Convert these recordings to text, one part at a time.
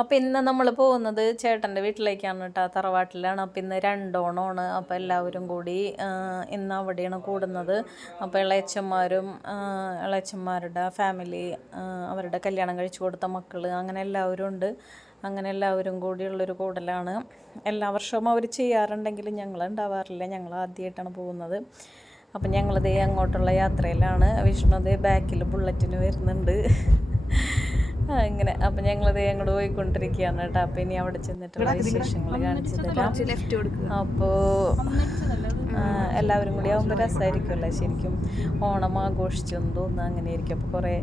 അപ്പോൾ ഇന്ന് നമ്മൾ പോകുന്നത് ചേട്ടന്റെ വീട്ടിലേക്കാണ് കേട്ടോ. തറവാട്ടിലാണ്. അപ്പോൾ ഇന്ന് രണ്ടോണമാണ്. അപ്പോൾ എല്ലാവരും കൂടി ഇന്ന് അവിടെയാണ് കൂടുന്നത്. അപ്പോൾ ഇളയച്ചന്മാരും ഇളയച്ചന്മാരുടെ ഫാമിലി അവരുടെ കല്യാണം കഴിച്ചു കൊടുത്ത മക്കൾ അങ്ങനെ എല്ലാവരും ഉണ്ട്. അങ്ങനെ എല്ലാവരും കൂടിയുള്ളൊരു കൂടലാണ്. എല്ലാ വർഷവും അവർ ചെയ്യാറുണ്ടെങ്കിലും ഞങ്ങൾ ഉണ്ടാവാറില്ല. ഞങ്ങൾ ആദ്യമായിട്ടാണ് പോകുന്നത്. അപ്പം ഞങ്ങളിത് അങ്ങോട്ടുള്ള യാത്രയിലാണ്. വിഷ്ണുദേ ബാക്കിൽ ബുള്ളറ്റിന് വരുന്നുണ്ട്. ഇങ്ങനെ. അപ്പം ഞങ്ങളത് അങ്ങോട്ട് പോയിക്കൊണ്ടിരിക്കുകയാണ് കേട്ടോ. അപ്പം ഇനി അവിടെ ചെന്നിട്ടുള്ള വിശേഷങ്ങൾ കാണിച്ചു തരാം. അപ്പോൾ എല്ലാവരും കൂടി ആകുമ്പോൾ രസമായിരിക്കുമല്ലേ ശരിക്കും. ഓണം ആഘോഷിച്ചു തോന്നുന്നു അങ്ങനെ ആയിരിക്കും. അപ്പോൾ കുറേ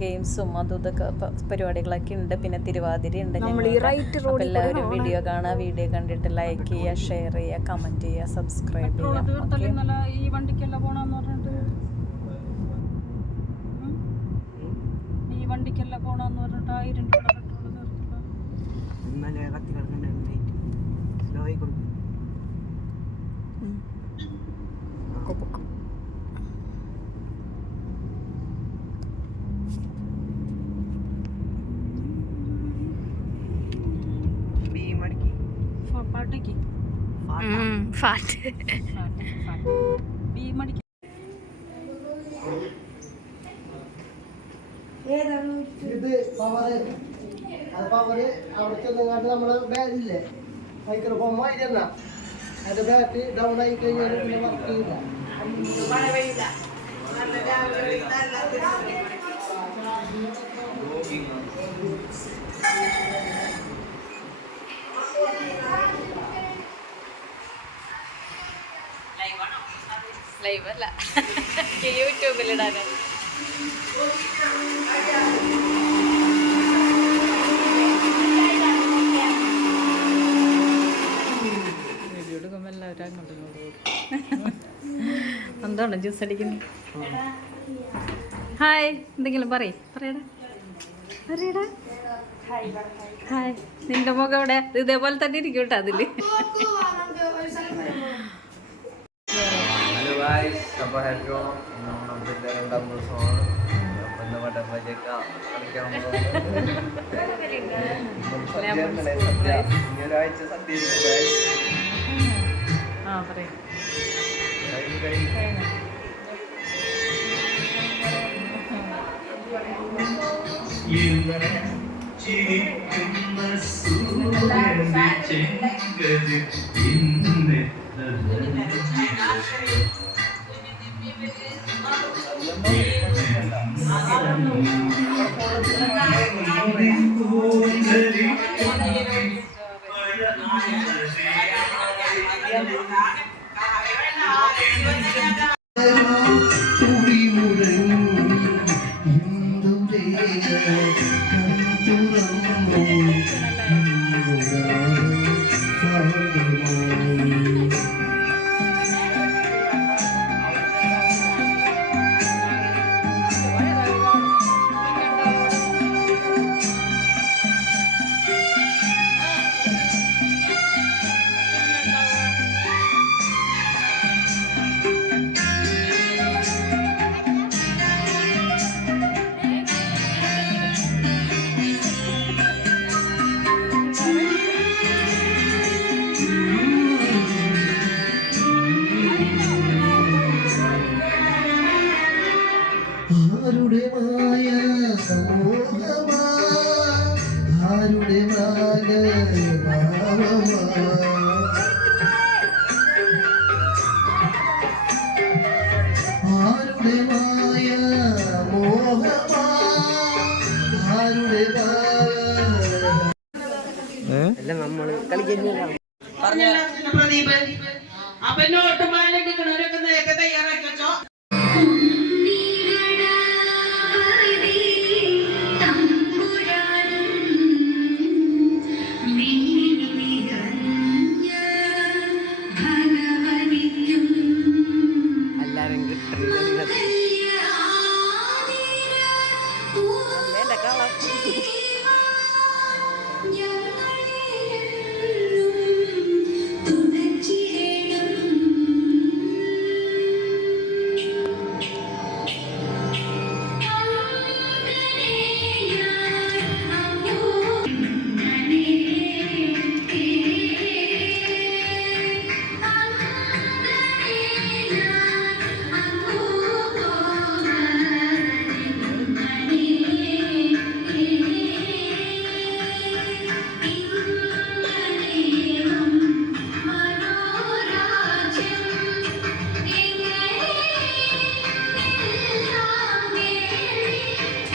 ഗെയിംസും അതും ഇതൊക്കെ പരിപാടികളൊക്കെ ഉണ്ട്. പിന്നെ തിരുവാതിര ഉണ്ട് അപ്പോൾ എല്ലാവരും വീഡിയോ കാണുക വീഡിയോ കണ്ടിട്ട് ലൈക്ക് ചെയ്യുക ഷെയർ ചെയ്യുക കമന്റ് ചെയ്യുക സബ്സ്ക്രൈബ് ചെയ്യുക. ഫാറ്റ്. ഇത് പവറ് അത് പവറ് അവിടെ ചെന്നങ്ങാണ്ട് നമ്മൾ ബാറ്റില്ലേ മൈക്രോഫോൺ വായിരുന്ന അതിന്റെ ബാറ്റ് ഡൗൺ ആയി കഴിഞ്ഞാൽ പിന്നെ വർക്ക് ചെയ്യില്ല. ലൈവ് അല്ല. യൂട്യൂബിലിടാനാണ് വീഡിയോ എടുക്കുമ്പോൾ എല്ലാവരും അങ്ങോട്ടും ഇങ്ങോട്ടും എന്താണ് ജ്യൂസ് അടിക്കുന്നത് ഹായ് എന്തെങ്കിലും പറയ്. പറയടാ. പറയടാ. ഹായ് നിന്റെ മുഖം ഇവിടെ ഇതേപോലെ തന്നെ ഇരിക്കും കേട്ടോ അതിൽ. ഇന്ന് ഓണത്തിന്റെ രണ്ടാം ദിവസമാണ് അപ്പോൾ ഇന്ന് വട്ടപ്പച്ചക്ക കളിക്കാൻ. സദ്യ സദ്യ. ഇനി ഒരാഴ്ച സദ്യ. ചിരിക്കുന്ന സൂര്യന്റെ ചെങ്കതിർ ഇന്ന്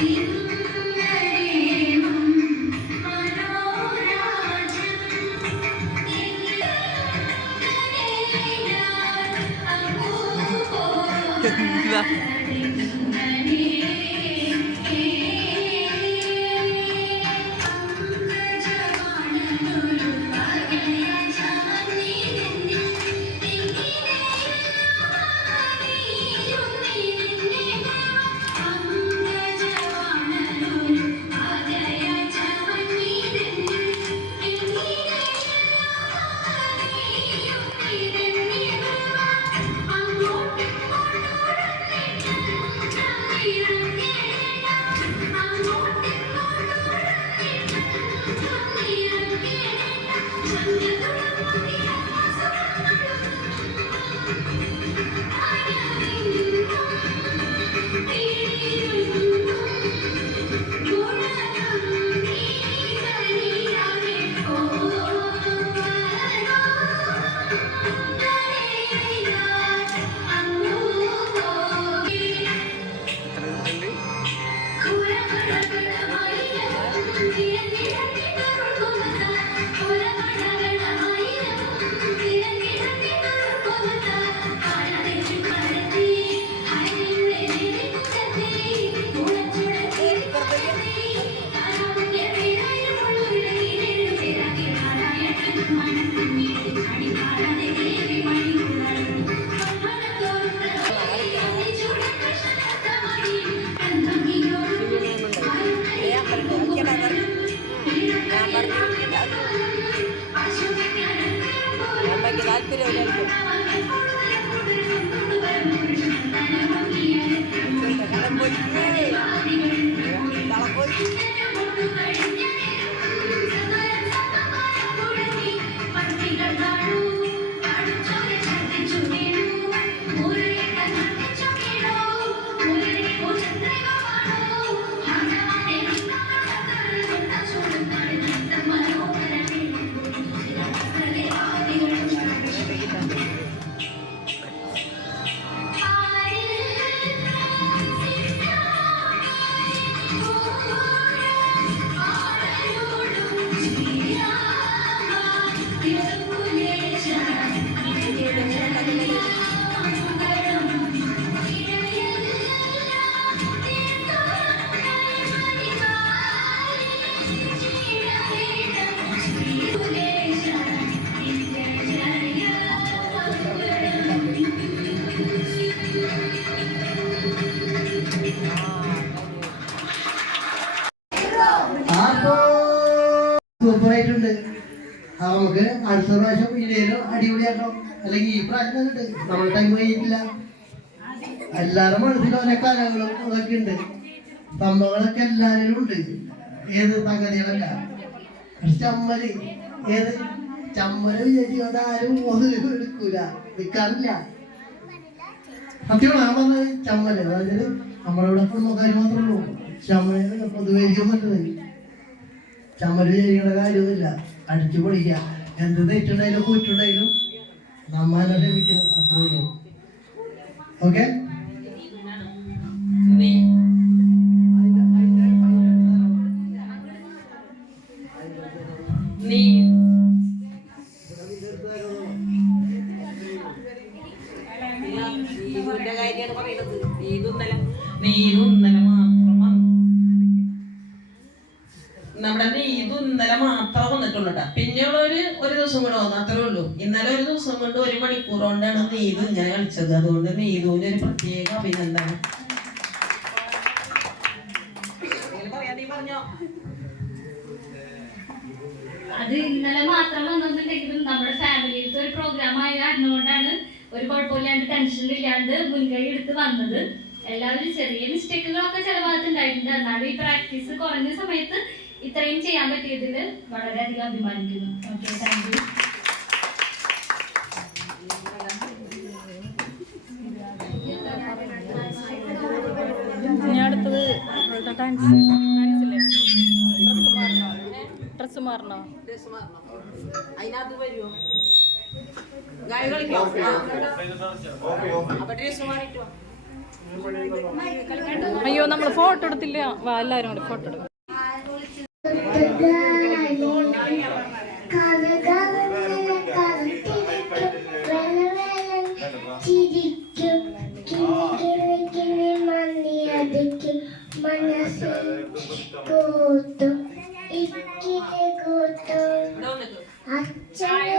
you. അപ്പോ സൂപ്പറായിട്ടുണ്ട് ആ നമുക്ക് അടുത്ത പ്രാവശ്യം ഇല്ലേലും അടിപൊളിയാക്കണം. അല്ലെങ്കിൽ ഈ പ്രാവശ്യം ഉണ്ട് നമ്മൾ ടൈം കഴിഞ്ഞിട്ടില്ല. എല്ലാവരും മനസ്സിലും ഓരോ കലകളും അതൊക്കെ ഉണ്ട്. സംഭവങ്ങളൊക്കെ എല്ലാവരും ഉണ്ട്. ഏത് സംഗതികളല്ല. ചമ്മൽ. ഏത് ചമ്മൽ വിചാരിച്ചുകൊണ്ട് ആരും ഒന്നും എടുക്കൂല. നിൽക്കാറില്ല സത്യമാണ്. ഞാൻ പറഞ്ഞത് ചമ്മൽ. അതായത് നമ്മളിവിടെ നോക്കാൻ മാത്രമേ ഉള്ളൂ. ചമ്മൽ പൊതുവെ പറ്റുന്നത് ചമ്മൽ ചെയ്യണ കാര്യമൊന്നുമില്ല. അടിച്ചു പൊളിക്കുക. എന്ത് തെറ്റുണ്ടായാലും കൂറ്റുണ്ടായാലും നമ്മനെ ക്ഷമിക്കണം. അത്രേ ഉള്ളൂ. ഓക്കെ ചെയ്യാൻ പറ്റിയതിൽ വളരെയധികം അഭിമാനിക്കുന്നു. ഓക്കെ താങ്ക് യു ഇനി അടുത്തത് ഡാൻസ് ഡാൻസില്ലേ ഡ്രസ്സ് മാറണോ? ഡ്രസ്സ് മാറണോ? അതിനകത്ത് വരുമോ ഗായ കളിക്കോ? അപ്പൊ ഡ്രസ് മാറിട്ടോ അയ്യോ നമ്മൾ ഫോട്ടോ എടുത്തില്ല. വാ എല്ലാവരും കൂടി ഫോട്ടോ എടുക്കും. ചിരിക്കും കിണി കിണി മണിയടിക്കും മനസ്സിൽ കൂത്തും ഇക്കിനെ കൂത്തും അച്ഛനെയാണേലും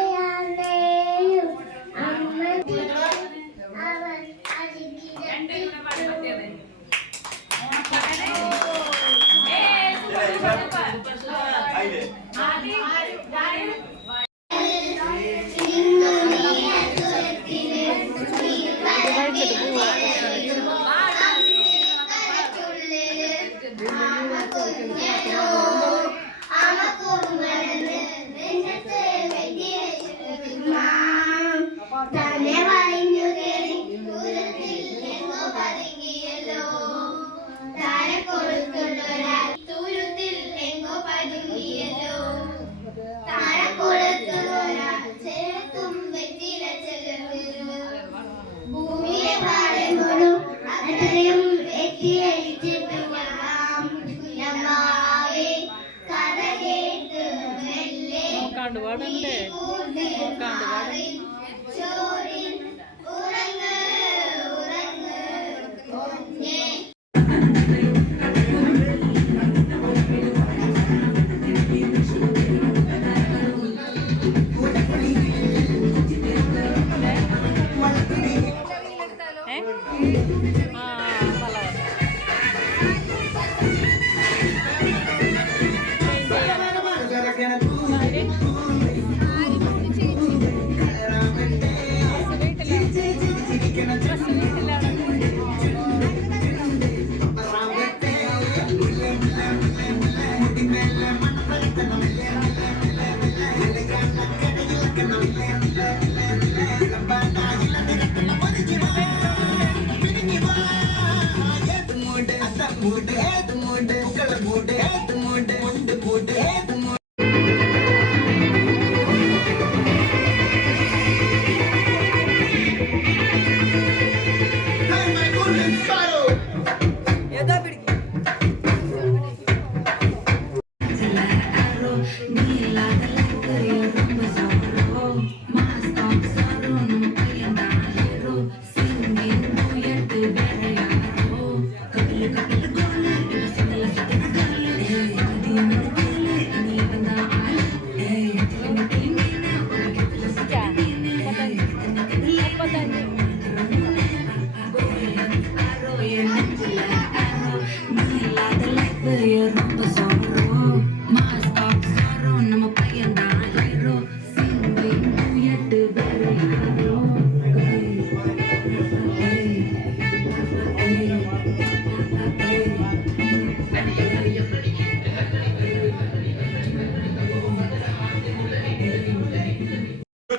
the good end.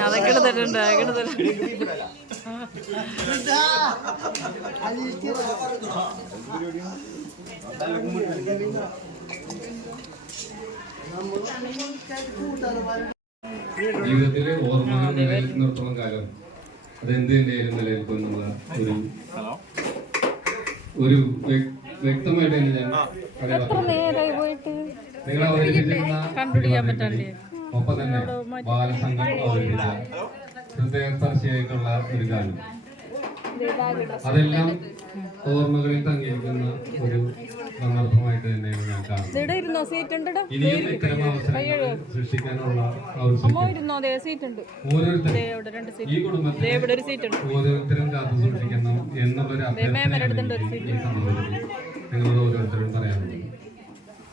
അതൊക്കെ എടുത്തിട്ടുണ്ട് അതൊക്കെ ജീവിതത്തിലെ ഓർമ്മകൾ നിലനിൽക്കുന്നിടത്തോളം കാലം അത് എന്ത് തന്നെയായാലും നിലനിൽക്കും എന്നുള്ള ഒരു ഒരു വ്യക്- വ്യക്തമായിട്ട് തന്നെ ഞാൻ നിങ്ങൾ അവതരിപ്പിച്ചിരുന്ന ഒപ്പം തന്നെ ബാലസംഘം അവതരിപ്പിച്ച ഹൃദയസ്പർശിയായിട്ടുള്ള ഒരു ഗാനം. അതെല്ലാം ഓർമ്മകളിൽ തങ്ങിയിരിക്കുന്ന ഒരു സന്ദർഭമായിട്ട് തന്നെയാണ് ഞാൻ കാണുന്നത്. സൃഷ്ടിക്കാനുള്ള ഓരോരുത്തരും ഈ കുടുംബത്തിൽ കാത്തു സൂക്ഷിക്കണം എന്നുള്ളൊരു നിങ്ങളോട്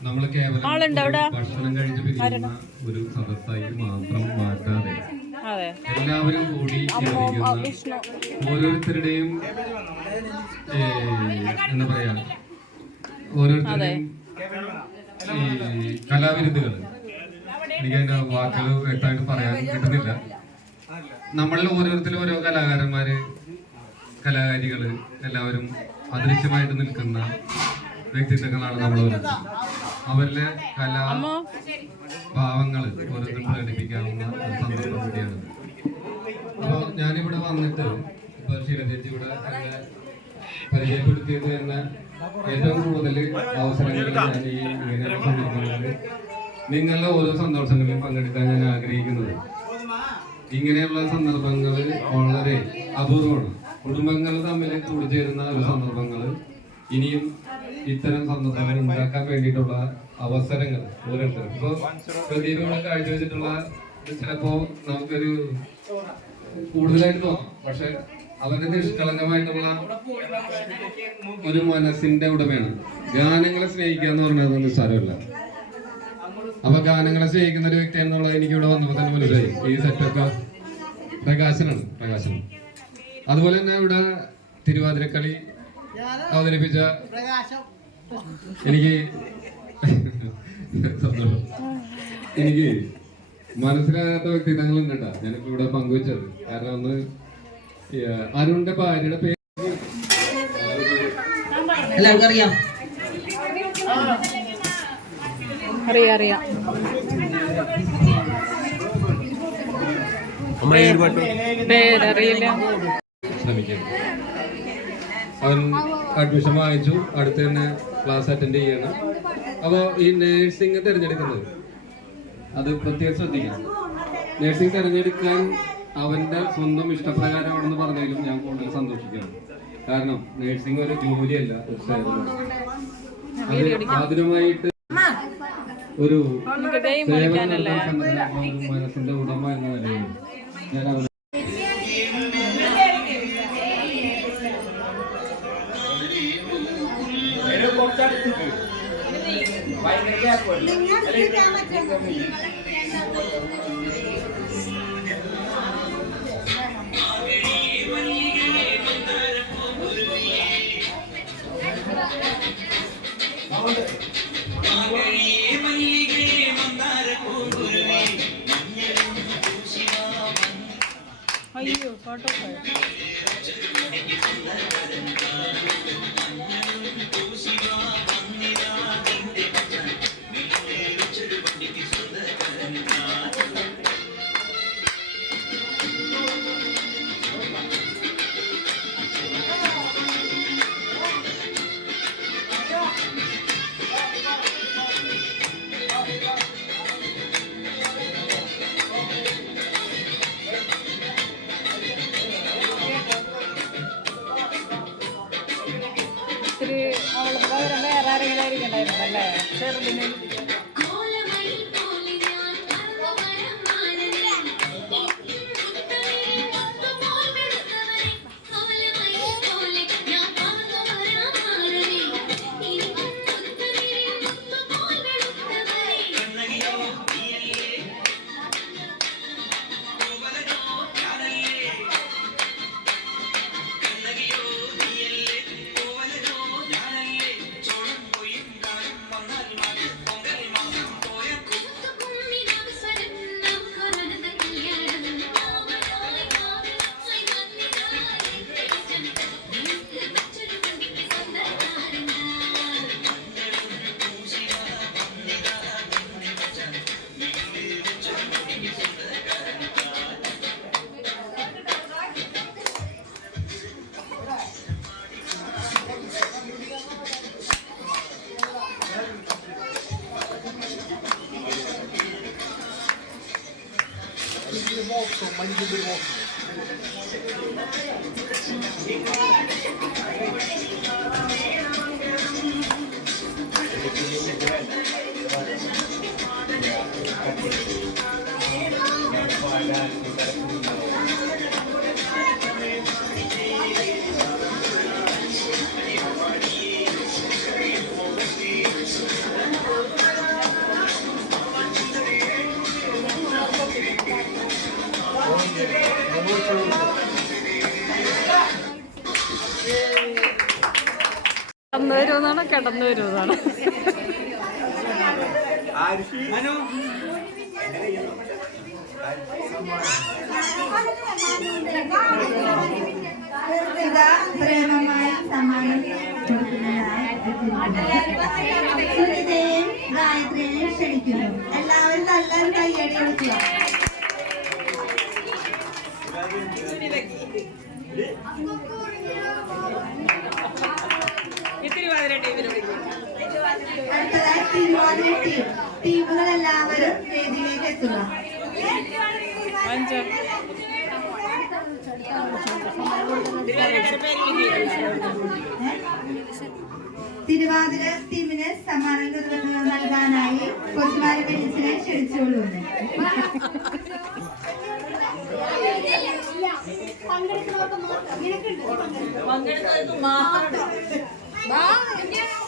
നമ്മൾ കേവലം ഒരു ഭക്ഷണം കഴിച്ച് പിരിയുന്ന ഒരു സദസ്സായി മാത്രം മാറ്റാതെ എല്ലാവരും കൂടി യോജിക്കുന്ന ഓരോരുത്തരുടെയും എന്താ പറയാ ഈ കലാവിരുദ്ധകൾ. എനിക്ക് അതിന്റെ വാക്കുകൾ വ്യക്തമായിട്ട് പറയാൻ കിട്ടുന്നില്ല. നമ്മളിൽ ഓരോരുത്തരും ഓരോ കലാകാരന്മാര് കലാകാരികൾ എല്ലാവരും അദൃശ്യമായിട്ട് നിൽക്കുന്ന വ്യക്തിത്വങ്ങളാണ് നമ്മൾ അവരിലെ കലാ ഭാവങ്ങൾ ഓരോരുത്തരും പ്രകടിപ്പിക്കാവുന്ന ഒരു സന്ദർഭം കൂടിയാണ്. അപ്പോൾ ഞാനിവിടെ വന്നിട്ട് ഇപ്പൊ ക്ഷീരചേച്ചി ഇവിടെ പരിചയപ്പെടുത്തിയത് തന്നെ ഏറ്റവും കൂടുതൽ സന്ദർഭങ്ങളിൽ നിങ്ങളുടെ ഓരോ സന്തോഷങ്ങളിലും പങ്കെടുക്കാൻ ഞാൻ ആഗ്രഹിക്കുന്നത്. ഇങ്ങനെയുള്ള സന്ദർഭങ്ങൾ വളരെ അപൂർവമാണ്. കുടുംബങ്ങൾ തമ്മിൽ കൂടിച്ചേരുന്ന ഒരു സന്ദർഭങ്ങൾ ഇനിയും ഇത്തരം സന്ദർഭങ്ങൾ ഉണ്ടാക്കാൻ വേണ്ടിയിട്ടുള്ള അവസരങ്ങൾ ഓരോരുത്തരും ഇപ്പോൾ പ്രദീപങ്ങളെ കാഴ്ചവെച്ചിട്ടുള്ള ചിലപ്പോൾ നമുക്കൊരു കൂടുതലായിട്ട് തോന്നും. പക്ഷെ അവരുടെ നിഷ്കളങ്കമായിട്ടുള്ള ഒരു മനസ്സിന്റെ ഉടമയാണ്. ഗാനങ്ങളെ സ്നേഹിക്കുക എന്ന് പറഞ്ഞത് നിസ്സാരമല്ല അപ്പൊ ഗാനങ്ങളെ സ്നേഹിക്കുന്ന ഒരു വ്യക്തി എന്നുള്ളത് എനിക്ക് ഇവിടെ വന്നപ്പോൾ തന്നെ മനസ്സിലായി. ഈ സെറ്റൊക്കെ പ്രകാശനാണ് പ്രകാശനം അതുപോലെ തന്നെ ഇവിടെ തിരുവാതിരക്കളി അവതരിപ്പിച്ച എനിക്ക് എനിക്ക് മനസ്സിലാകാത്ത വ്യക്തിത്വങ്ങളുണ്ട് കേട്ടോ. ഞാനിപ്പോ ഇവിടെ പങ്കുവച്ചത്. കാരണം ഒന്ന് അരുണിന്റെ ഭാര്യയുടെ പേര് എല്ലാവർക്കും അറിയാം അറിയാം. അറിയാം പേരറിയില്ല ശ്രമിക്കും. അവൻ അഡ്മിഷൻ വാങ്ങിച്ചു. അടുത്ത് തന്നെ ക്ലാസ് അറ്റൻഡ് ചെയ്യണം. അപ്പോൾ ഈ നേഴ്സിംഗ് തിരഞ്ഞെടുക്കുന്നത്? അത് പ്രത്യേകം ശ്രദ്ധിക്കണം. നേഴ്സിംഗ് തിരഞ്ഞെടുക്കാൻ അവന്റെ സ്വന്തം ഇഷ്ടപ്രകാരമാണെന്ന് പറഞ്ഞാലും ഞാൻ കൂടുതൽ സന്തോഷിക്കണം കാരണം നേഴ്സിംഗ് ഒരു ജോലിയല്ല ആദ്യമായിട്ട് ഒരു മനസ്സിന്റെ ഉടമ എന്ന നിലയിൽ ഞാൻ അവനെ അയ്യോ ഫോട്ടോ കിടന്നു വരുന്നതാണ് എല്ലാവരും നല്ലൊരു കയ്യടി കൊടുക്കുക തിരുവാതിര ടീം ടീമുകൾ എല്ലാവരും വേദിയിലേക്ക് എത്തുക തിരുവാതിര ടീമിന് സമ്മാനങ്ങൾ നൽകാനായി കൊച്ചുമാരി ബെഞ്ചിനെ ക്ഷണിച്ചുകൊള്ളുന്നു. ദേവ ദേമ്മ സമ്മാനം സ്വീകരിക്കാനായി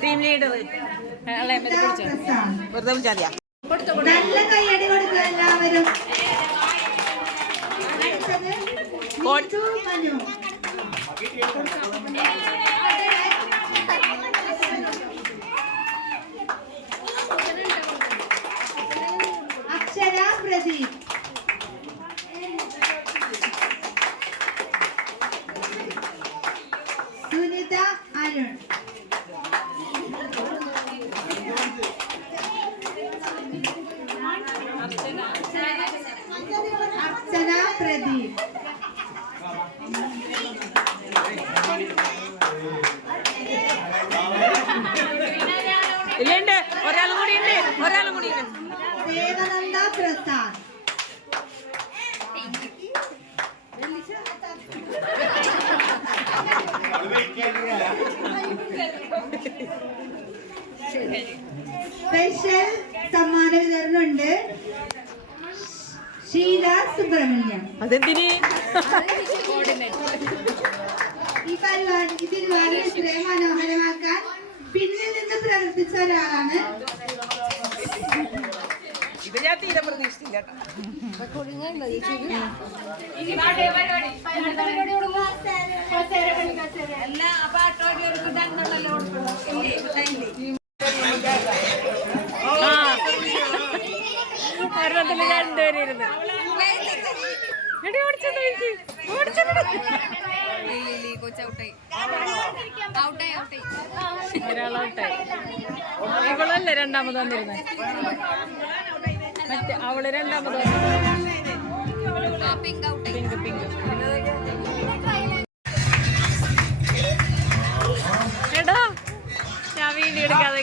ടീം ലീഡർ പിടിച്ചോ പ്രസാദ്. നല്ല കൈയടി കൊടുക്കുക എല്ലാവരും ഈ പരിപാടി ഈ പരിപാടി ഇത്രയും മനോഹരമാക്കാൻ പിന്നിൽ നിന്ന് പ്രവർത്തിച്ച ഒരാളാണ് ഇത് ഞാൻ തീരെ പ്രതീക്ഷിച്ചില്ല അല്ല അപ്പൊ അട്ടോടി എടുക്കണ്ടെന്നുള്ളല്ലോ ഇല്ലേ ഇല്ലേ പർവതത്തിൽ രണ്ടുപേരും ഇരുന്ന് ഇവളല്ലേ രണ്ടാമത് വന്നിരുന്നത് മറ്റേ അവൾ രണ്ടാമത് പിങ്ക് പിങ്ക് എടാ ഞാൻ വീഡിയോ എടുക്കാതെ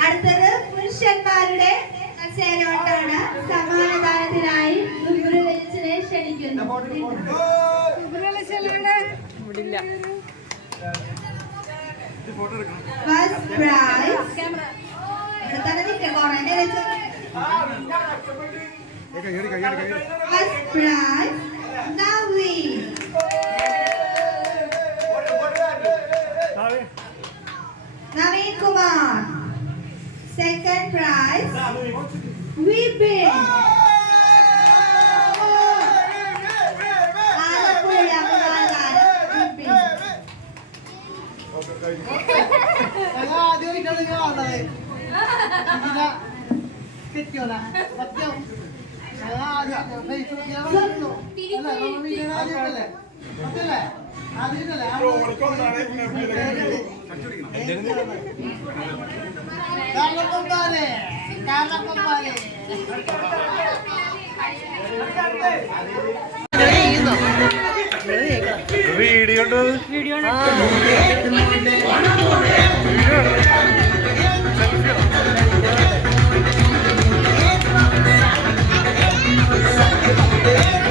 അടുത്തത് പുരുഷന്മാരുടെ കസേരോട്ടാണ് സമാനദാനത്തിനായി ദുർബലച്ചിനെ ക്ഷണിക്കുന്നു. ഇവിടില്ല ഫസ്റ്റ് പ്രൈസ് ഇവിടെ Naveen Kumar. Second prize, We Tengok, Vipin video ഉണ്ട് Yeah.